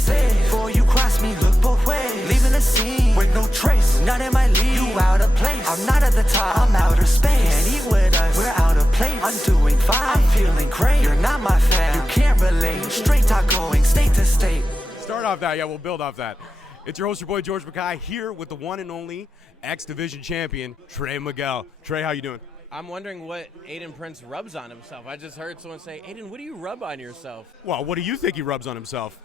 safe. Before you cross me, look both ways. Leaving the scene with no trace. None in my league. You out of place. I'm not at the top. I'm outer space. Can't eat with us. We're out of place. I'm doing fine. I'm feeling great. You're not my fan. You can't relate. Straight talk going state to state. Start off that. Yeah, we'll build off that. It's your host, your boy George Mackay, here with the one and only X Division champion, Trey Miguel. Trey, how you doing? I'm wondering what Aiden Prince rubs on himself. I just heard someone say, Aiden, what do you rub on yourself? Well, what do you think he rubs on himself?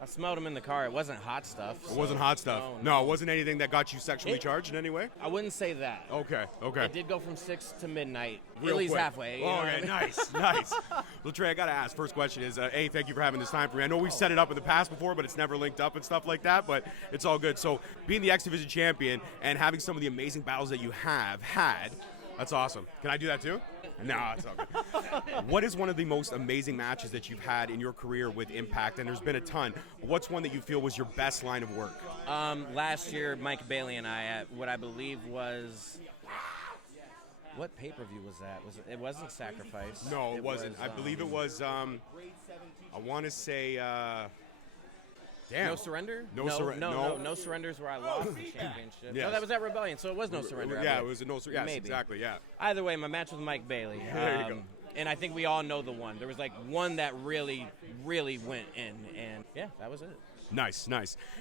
I smelled him in the car. It wasn't hot stuff. It wasn't hot stuff. No, it wasn't anything that got you sexually charged in any way? I wouldn't say that. Okay. It did go from 6 to midnight. Real At least quick. halfway. Oh, okay, nice. Well, Trey, I got to ask. First question is, A, thank you for having this time for me. I know we've set it up in the past before, but it's never linked up and stuff like that, but it's all good. So being the X Division champion and having some of the amazing battles that you have had, that's awesome. Can I do that too? No, it's all good. What is one of the most amazing matches that you've had in your career with Impact? And there's been a ton. What's one that you feel was your best line of work? Last year, Mike Bailey and I at what I believe was... What pay-per-view was that? It wasn't Sacrifice. No, it wasn't. I believe it was, I want to say... Damn. No Surrender? No Surrender. No Surrender is where I lost the championship. Yes. No, that was at Rebellion, so it was No Surrender. Yeah, it was a No Surrender. Yes, Maybe. exactly, yeah. Either way, my match with Mike Bailey. There you go. And I think we all know the one. There was like one that really, really went in, and yeah, that was it. Nice.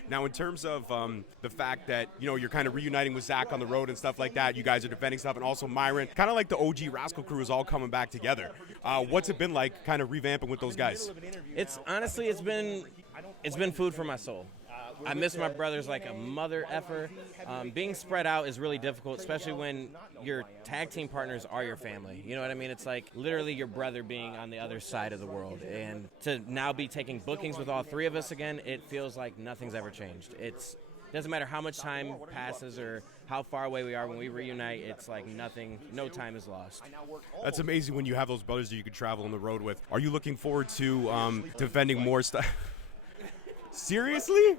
Now, in terms of the fact that, you're kind of reuniting with Zach on the road and stuff like that, you guys are defending stuff, and also Myron, kind of like the OG Rascal crew is all coming back together. What's it been like kind of revamping with those guys? It's been food for my soul. I miss my brothers like a mother effer. Being spread out is really difficult, especially when your tag team partners are your family. You know what I mean? It's like literally your brother being on the other side of the world. And to now be taking bookings with all three of us again, it feels like nothing's ever changed. It doesn't matter how much time passes or how far away we are when we reunite, it's like no time is lost. That's amazing when you have those brothers that you could travel on the road with. Are you looking forward to defending more stuff? Seriously?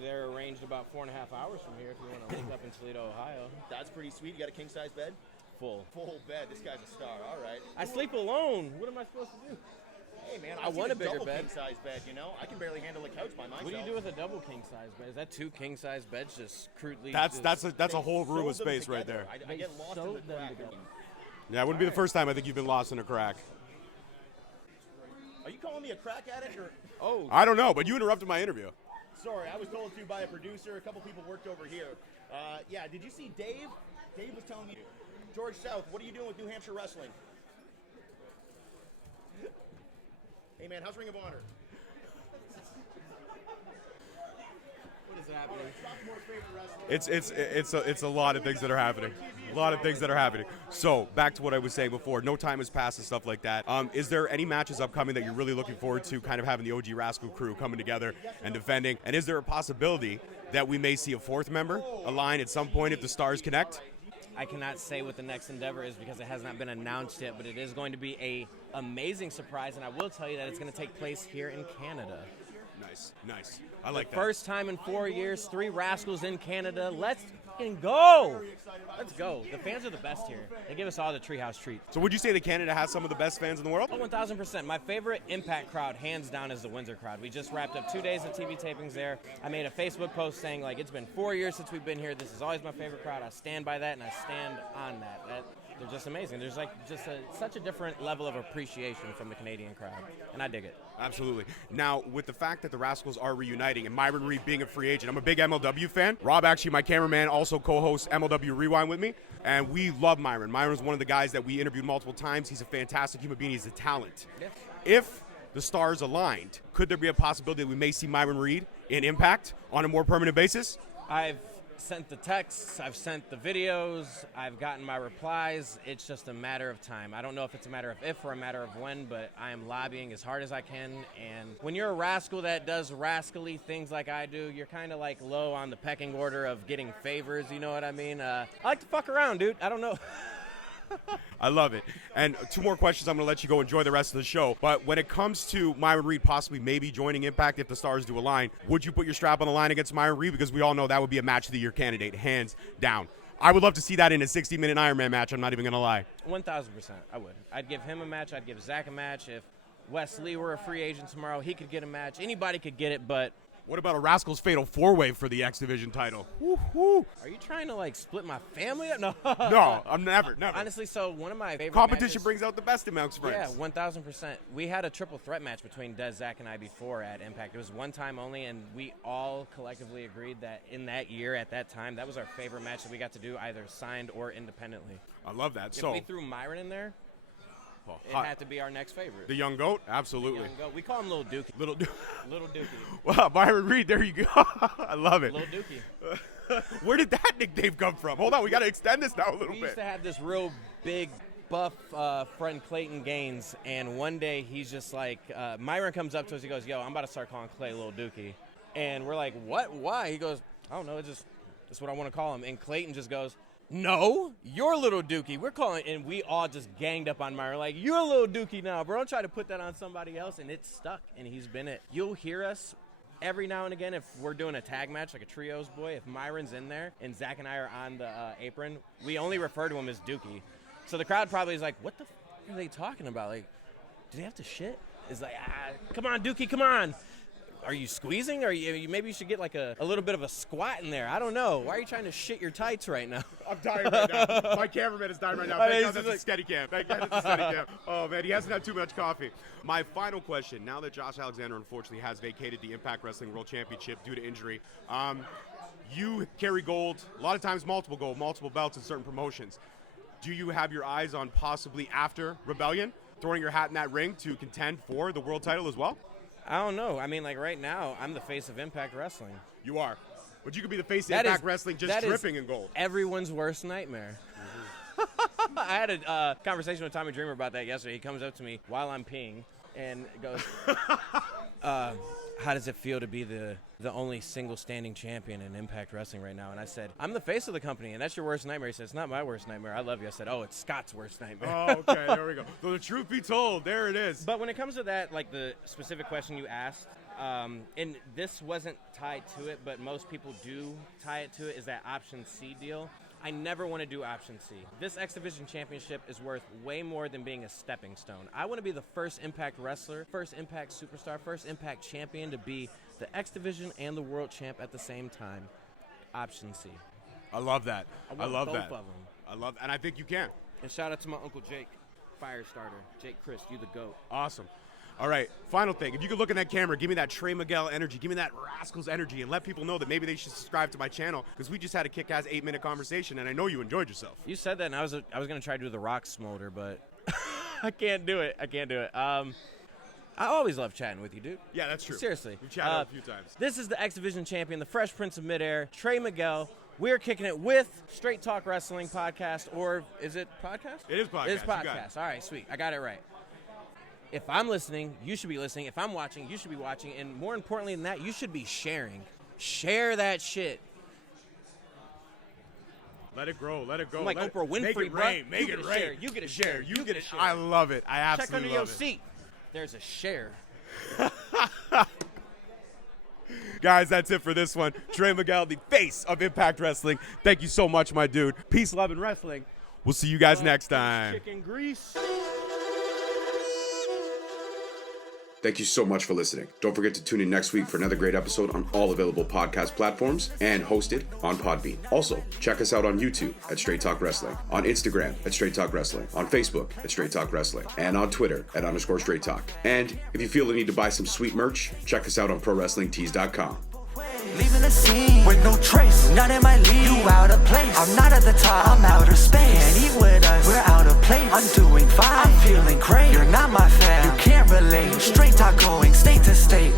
They're arranged about 4.5 hours from here if you want to wake up in Toledo, Ohio. That's pretty sweet. You got a king-size bed? Full bed. This guy's a star. All right. I sleep alone. What am I supposed to do? Hey, man, I want a bigger bed. King-size bed, I can barely handle a couch by myself. What do you do with a double king-size bed? Is that 2 king-size beds just crudely... That's a whole room of space right there. I get lost in the crack. Yeah, it wouldn't be the first time I think you've been lost in a crack. Are you calling me a crack addict or... Oh. I don't know, but you interrupted my interview. Sorry, I was told to by a producer. A couple people worked over here. Yeah, did you see Dave? Dave was telling me, George South, what are you doing with New Hampshire wrestling? Hey, man, how's Ring of Honor? What is happening? It's a lot of things that are happening. A lot of things that are happening. So back to what I was saying before. No time has passed and stuff like that. Is there any matches upcoming that you're really looking forward to, kind of having the OG Rascal crew coming together and defending? And is there a possibility that we may see a fourth member align at some point if the stars connect? I cannot say what the next endeavor is because it has not been announced yet, but it is going to be a amazing surprise, and I will tell you that it's going to take place here in Canada. Nice. I like that. First time in 4 years, 3 Rascals in Canada. Let's fucking go. Let's go. The fans are the best here. They give us all the treehouse treat. So would you say that Canada has some of the best fans in the world? Oh, 1,000%. My favorite Impact crowd, hands down, is the Windsor crowd. We just wrapped up 2 days of TV tapings there. I made a Facebook post saying, it's been 4 years since we've been here. This is always my favorite crowd. I stand by that, and I stand on that. They're just amazing. There's such a different level of appreciation from the Canadian crowd, and I dig it. Absolutely. Now, with the fact that the Rascals are reuniting and Myron Reed being a free agent, I'm a big MLW fan. Rob, actually, my cameraman, also co-hosts MLW Rewind with me, and we love Myron. Myron's one of the guys that we interviewed multiple times. He's a fantastic human being. He's a talent. Yes. If the stars aligned, could there be a possibility that we may see Myron Reed in Impact on a more permanent basis? I've sent the texts, I've sent the videos, I've gotten my replies. It's just a matter of time. I don't know if it's a matter of if or a matter of when, but I am lobbying as hard as I can. And when you're a rascal that does rascally things like I do, you're kind of low on the pecking order of getting favors, you know what I mean? I like to fuck around, dude. I don't know. I love it. And 2 more questions. I'm going to let you go enjoy the rest of the show. But when it comes to Myron Reed possibly maybe joining Impact if the stars do align, would you put your strap on the line against Myron Reed? Because we all know that would be a match of the year candidate, hands down. I would love to see that in a 60-minute Iron Man match. I'm not even going to lie. 1,000%. I would. I'd give him a match. I'd give Zach a match. If Wesley, we're a free agent tomorrow. He could get a match. Anybody could get it, but What about a Rascalz Fatal 4-Way for the X Division title? Woo-hoo. are you trying to like split my family up? No. No, I'm never. Honestly, so one of my favorite Competition matches, brings out the best in Mounts friends. Yeah, 1,000%. We had a triple threat match between Dez, Zach, and I before at Impact. It was one time only, and we all collectively agreed that in that year, at that time, that was our favorite match that we got to do either signed or independently. I love that. If So we threw Myron in there, it hot. had to be our next favorite. The young goat, absolutely. Young goat. We call him Little Dookie. Little Little Dookie. Wow, Byron Reed, there you go. I love it. Little Dookie. Where did that nickname come from? Hold on, we got to extend this now a little We used bit. to have this real big, buff friend, Clayton Gaines, and one day he's just like, Myron comes up to us, he goes, yo, I'm about to start calling Clay Little Dookie. And we're like, what? Why? He goes, I don't know, that's what I want to call him. And Clayton just goes, no, you're Little Dookie. We're calling, and we all just ganged up on Myron, like, you're Little Dookie now, bro. Don't try to put that on somebody else, and it stuck, and he's been it. You'll hear us every now and again if we're doing a tag match, like a trios boy, if Myron's in there and Zach and I are on the apron, we only refer to him as Dookie. So the crowd probably is like, what the f are they talking about? Like, do they have to shit? It's like, come on, Dookie, come on. Are you squeezing? Or maybe you should get like a little bit of a squat in there. I don't know. Why are you trying to shit your tights right now? I'm dying right now. My cameraman is dying right now. Thank God that's a steady cam. Thank God that's a steady cam. Oh, man, he hasn't had too much coffee. My final question, now that Josh Alexander unfortunately has vacated the Impact Wrestling World Championship due to injury, you carry gold, a lot of times multiple gold, multiple belts in certain promotions. Do you have your eyes on possibly after Rebellion, throwing your hat in that ring to contend for the world title as well? I don't know. I mean, like right now, I'm the face of Impact Wrestling. You are. But you could be the face of That Impact is- Wrestling just that is dripping in gold. Everyone's worst nightmare. I had a conversation with Tommy Dreamer about that yesterday. He comes up to me while I'm peeing and goes, how does it feel to be the only single standing champion in Impact Wrestling right now? And I said, I'm the face of the company, and that's your worst nightmare. He said, it's not my worst nightmare. I love you. I said, oh, it's Scott's worst nightmare. Oh, okay, there we go. So the truth be told, there it is. But when it comes to that, like the specific question you asked, and this wasn't tied to it, but most people do tie it to it, is that Option C deal. I never want to do Option C. This X Division Championship is worth way more than being a stepping stone. I want to be the first Impact wrestler, first Impact superstar, first Impact champion to be the X Division and the World Champ at the same time. Option C. I love that. I love both that. of them. I love, and I think you can. And shout out to my Uncle Jake, Firestarter. Jake Chris, you the GOAT. Awesome. All right, final thing. If you could look in that camera, give me that Trey Miguel energy, give me that Rascalz energy, and let people know that maybe they should subscribe to my channel, because we just had a kick-ass 8-minute conversation, and I know you enjoyed yourself. You said that, and I was going to try to do the rock smolder, but I can't do it. I always love chatting with you, dude. Yeah, that's true. Seriously. We've chatted a few times. This is the X Division champion, the Fresh Prince of Midair, Trey Miguel. We're kicking it with Straight Talk Wrestling Podcast, or is it podcast? It is podcast. It is You got it. podcast. All right, sweet. I got it right. If I'm listening, you should be listening. If I'm watching, you should be watching. And more importantly than that, you should be sharing. Share that shit. Let it grow. Let it go. I'm like Let Oprah Winfrey, Make it bro. rain. Make You it get a rain. share. You get a share. You You get get a it. share. I love it. I Check absolutely under your love it. seat. There's a share. Guys, that's it for this one. Trey Miguel, the face of Impact Wrestling. Thank you so much, my dude. Peace, love, and wrestling. We'll see you guys next time. Chicken grease. Thank you so much for listening. Don't forget to tune in next week for another great episode on all available podcast platforms and hosted on Podbean. Also, check us out on YouTube at Straight Talk Wrestling, on Instagram at Straight Talk Wrestling, on Facebook at Straight Talk Wrestling, and on Twitter at _Straight Talk. And if you feel the need to buy some sweet merch, check us out on ProWrestlingTees.com. Leaving the scene with no trace, not in my league. You out of place. I'm not at the top. I'm outer space. Can't eat with us. We're out of place. I'm doing fine. I'm feeling great. You're not my fan. You can't relate. Straight talk going state to state.